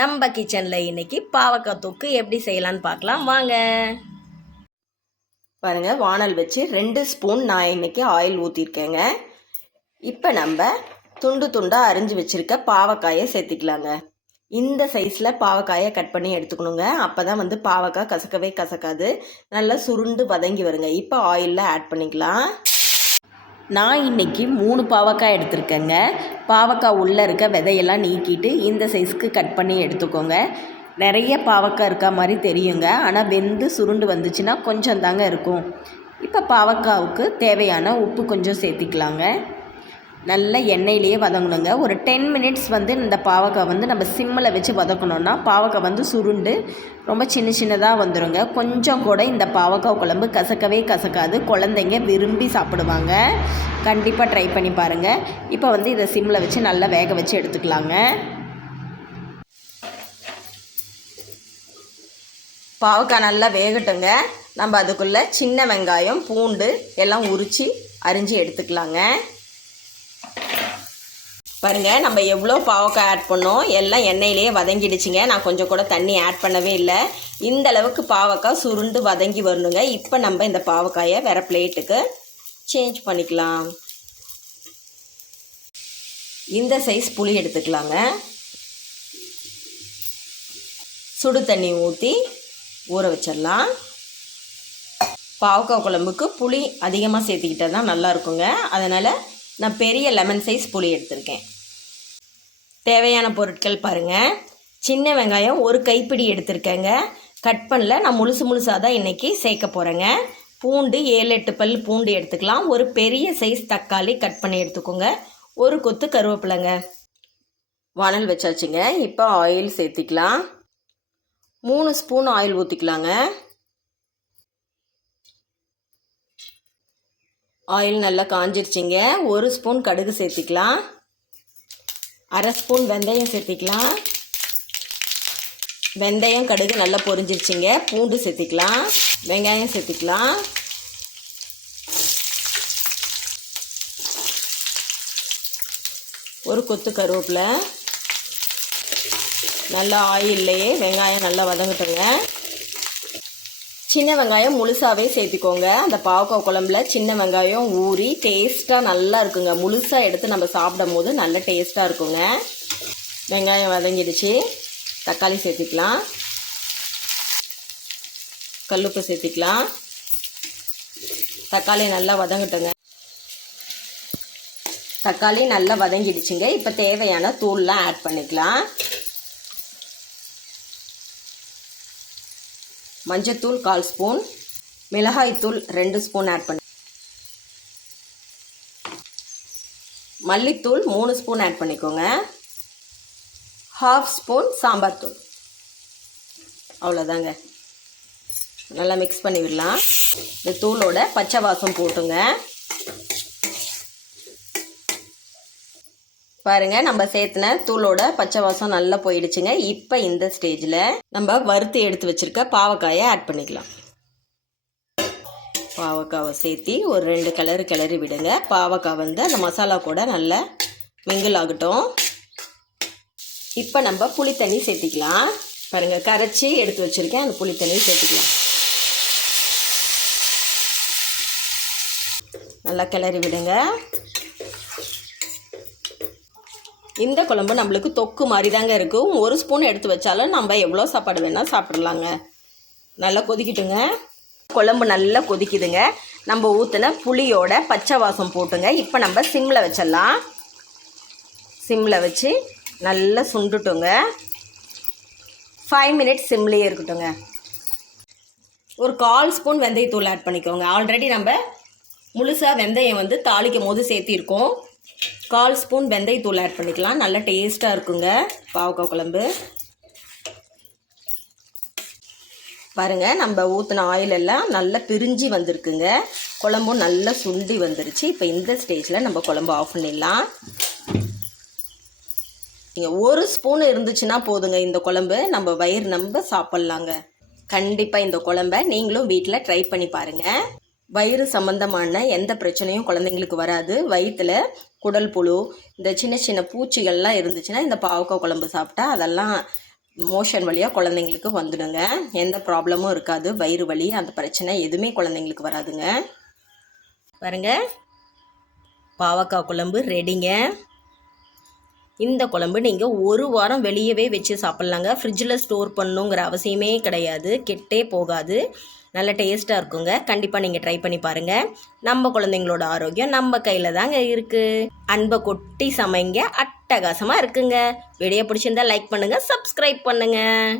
நம்ம கிச்சனில் இன்னைக்கு பாவக்காய் தொக்கு எப்படி செய்யலான்னு பார்க்கலாம் வாங்க. பாருங்கள், வானல் வச்சு 2 ஸ்பூன் நான் இன்னைக்கு ஆயில் ஊற்றிருக்கேங்க. இப்போ நம்ம துண்டு துண்டாக அரிஞ்சு வச்சுருக்க பாவக்காயை சேர்த்திக்கலாங்க. இந்த சைஸில் பாவக்காயை கட் பண்ணி எடுத்துக்கணுங்க. அப்போ தான் பாவக்காய் கசக்கவே கசக்காது, நல்லா சுருண்டு வதங்கி வருங்க. இப்போ ஆயிலில் ஆட் பண்ணிக்கலாம். நான் இன்றைக்கி 3 பாவக்காய் எடுத்திருக்கேங்க. பாவக்காய் உள்ளே இருக்க விதையெல்லாம் நீக்கிட்டு இந்த சைஸ்க்கு கட் பண்ணி எடுத்துக்கோங்க. நிறைய பாவக்காய் இருக்க மாதிரி தெரியுங்க, ஆனால் வெந்து சுருண்டு வந்துச்சுன்னா கொஞ்சம் தாங்க இருக்கும். இப்போ பாவக்காவுக்கு தேவையான உப்பு கொஞ்சம் சேர்த்திக்கலாங்க. நல்ல எண்ணெயிலேயே வதங்கணுங்க. ஒரு 10 மினிட்ஸ் இந்த பாவக்காய் நம்ம சிம்மில் வச்சு வதக்கணுன்னா பாவக்காய் சுருண்டு ரொம்ப சின்னதாக வந்துடுங்க. கொஞ்சம் கூட இந்த பாவக்காய் குழம்பு கசக்கவே கசக்காது, குழந்தைங்க விரும்பி சாப்பிடுவாங்க. கண்டிப்பாக ட்ரை பண்ணி பாருங்கள். இப்போ இதை சிம்மில் வச்சு நல்லா வேக வச்சு எடுத்துக்கலாங்க. பாவக்காய் நல்லா வேகட்டுங்க. நம்ம அதுக்குள்ளே சின்ன வெங்காயம், பூண்டு எல்லாம் உரித்து அரிஞ்சு எடுத்துக்கலாங்க. பாருங்கள், நம்ம எவ்வளோ பாவக்காய் ஆட் பண்ணோம், எல்லாம் எண்ணெயிலேயே வதங்கிடுச்சுங்க. நான் கொஞ்சம் கூட தண்ணி ஆட் பண்ணவே இல்லை. இந்த அளவுக்கு பாவக்காய் சுருண்டு வதங்கி வரணுங்க. இப்போ நம்ம இந்த பாவக்காயை வேறு பிளேட்டுக்கு சேஞ்ச் பண்ணிக்கலாம். இந்த சைஸ் புளி எடுத்துக்கலாங்க. சுடு தண்ணி ஊற்றி ஊற வச்சிடலாம். பாவக்காய் குழம்புக்கு புளி அதிகமாக சேர்த்துக்கிட்டால் தான் நல்லா இருக்குங்க. அதனால் நான் பெரிய லெமன் சைஸ் புளி எடுத்திருக்கேன். தேவையான பொருட்கள் பாருங்கள். சின்ன வெங்காயம் 1 கைப்பிடி எடுத்திருக்கேங்க. கட் பண்ணல, நான் முழுசாக தான் இன்றைக்கி சேர்க்க போகிறேங்க. பூண்டு 7-8 பல் பூண்டு எடுத்துக்கலாம். ஒரு பெரிய சைஸ் தக்காளி கட் பண்ணி எடுத்துக்கோங்க. 1 கொத்து கருவேப்பிலைங்க. வானல் வச்சாச்சுங்க. இப்போ ஆயில் சேர்த்திக்கலாம். 3 ஸ்பூன் ஆயில் ஊற்றிக்கலாங்க. ஆயில் நல்லா காஞ்சிருச்சிங்க. 1 ஸ்பூன் கடுகு சேர்த்திக்கலாம். 1/2 ஸ்பூன் வெந்தயம் சேர்த்திக்கலாம். வெந்தயம் கடுகு நல்லா பொரிஞ்சிருச்சிங்க. பூண்டு சேர்த்திக்கலாம். வெங்காயம் சேர்த்திக்கலாம். ஒரு கொத்து கருவேப்பிலை. நல்லா ஆயில்லையே வெங்காயம் நல்லா வதங்கட்டுங்க. சின்ன வெங்காயம் முழுசாகவே சேர்த்திக்கோங்க. அந்த பாவக்காய் குழம்புல சின்ன வெங்காயம் ஊறி டேஸ்ட்டாக நல்லா இருக்குங்க. முழுசாக எடுத்து நம்ம சாப்பிடும் போது நல்ல டேஸ்ட்டாக இருக்குங்க. வெங்காயம் வதங்கிடுச்சு. தக்காளி சேர்த்திக்கலாம். கல்லுப்பு சேர்த்திக்கலாம். தக்காளி நல்லா வதங்கட்டுங்க. தக்காளி நல்லா வதங்கிடுச்சுங்க. இப்போ தேவையான தூள்லாம் ஆட் பண்ணிக்கலாம். மஞ்சத்தூள் 1/4 ஸ்பூன், மிளகாய்த்தூள் 2 ஸ்பூன் ஆட் பண்ணி, மல்லித்தூள் 3 ஸ்பூன் ஆட் பண்ணிக்கோங்க. 1/2 ஸ்பூன் சாம்பார் தூள். அவ்வளோதாங்க. நல்லா மிக்ஸ் பண்ணி விடலாம். இந்த தூளோட பச்சை வாசம் போட்டுங்க. பாருங்க, நம்ம சேர்த்துன தூளோட பச்சை வாசம் நல்லா போயிடுச்சுங்க. இப்போ இந்த ஸ்டேஜில் நம்ம வறுத்து எடுத்து வச்சிருக்க பாவக்காயை ஆட் பண்ணிக்கலாம். பாவக்காவை சேர்த்தி ஒரு 2 கிளறி விடுங்க. பாவக்காய் அந்த மசாலா கூட நல்லா மிங்கிள் ஆகட்டும். இப்போ நம்ம புளி தண்ணி சேர்த்திக்கலாம். பாருங்க, கரைச்சி எடுத்து வச்சிருக்கேன். அந்த புளி தண்ணி சேர்த்துக்கலாம். நல்லா கிளறி விடுங்க. இந்த குழம்பு நம்மளுக்கு தொக்கு மாதிரி தாங்க இருக்கும். 1 ஸ்பூன் எடுத்து வச்சாலும் நம்ம எவ்வளோ சாப்பாடு வேணால் சாப்பிட்றலாங்க. நல்லா கொதிக்கிட்டுங்க. குழம்பு நல்லா கொதிக்குதுங்க. நம்ம ஊற்றின புளியோட பச்சை வாசம் போட்டுங்க. இப்போ நம்ம சிம்மில் வச்சிடலாம். சிம்மில் வச்சு நல்லா சுண்டுட்டுங்க. 5 மினிட்ஸ் சிம்லேயே இருக்கட்டுங்க. ஒரு 1/4 ஸ்பூன் வெந்தயத்தூள் ஆட் பண்ணிக்கோங்க. ஆல்ரெடி நம்ம முழுசாக வெந்தயம் தாளிக்கும் போது சேர்த்திருக்கோம். 1/4 ஸ்பூன் வெந்தயத்தூள் ஆட் பண்ணிக்கலாம். நல்லா டேஸ்ட்டாக இருக்குங்க பாவக்காய் குழம்பு. பாருங்கள், நம்ம ஊற்றின ஆயில் எல்லாம் நல்லா பிரிஞ்சு வந்திருக்குங்க. குழம்பும் நல்லா சுண்டி வந்துருச்சு. இப்போ இந்த ஸ்டேஜில் நம்ம குழம்பு ஆஃப் பண்ணிடலாம். நீங்கள் 1 ஸ்பூன் இருந்துச்சுன்னா போதுங்க. இந்த குழம்பு நம்ம வயிறு நம்ப சாப்பிட்லாங்க. கண்டிப்பாக இந்த குழம்பை நீங்களும் வீட்டில் ட்ரை பண்ணி பாருங்கள். வயிறு சம்பந்தமான எந்த பிரச்சனையும் குழந்தைங்களுக்கு வராது. வயிற்றுல குடல் புழு, இந்த சின்ன சின்ன பூச்சிகள்லாம் இருந்துச்சுன்னா இந்த பாவக்காய் குழம்பு சாப்பிட்டா அதெல்லாம் மோஷன் வழியாக குழந்தைங்களுக்கு வந்துடுங்க. எந்த ப்ராப்ளமும் இருக்காது. வயிறு வலி அந்த பிரச்சனை எதுவுமே குழந்தைங்களுக்கு வராதுங்க. பாருங்க, பாவக்காய் குழம்பு ரெடிங்க. இந்த குழம்பு நீங்கள் 1 வாரம் வெளியவே வச்சு சாப்பிட்லாங்க. ஃப்ரிட்ஜில் ஸ்டோர் பண்ணணுங்கிற அவசியமே கிடையாது. கெட்டே போகாது. நல்ல டேஸ்ட்டாக இருக்குங்க. கண்டிப்பாக நீங்கள் ட்ரை பண்ணி பாருங்கள். நம்ம குழந்தைங்களோட ஆரோக்கியம் நம்ம கையில் தாங்க இருக்குது. அன்பை கொட்டி சமைங்க, அட்டகாசமாக இருக்குங்க. வீடியோ பிடிச்சிருந்தா லைக் பண்ணுங்கள், சப்ஸ்கிரைப் பண்ணுங்கள்.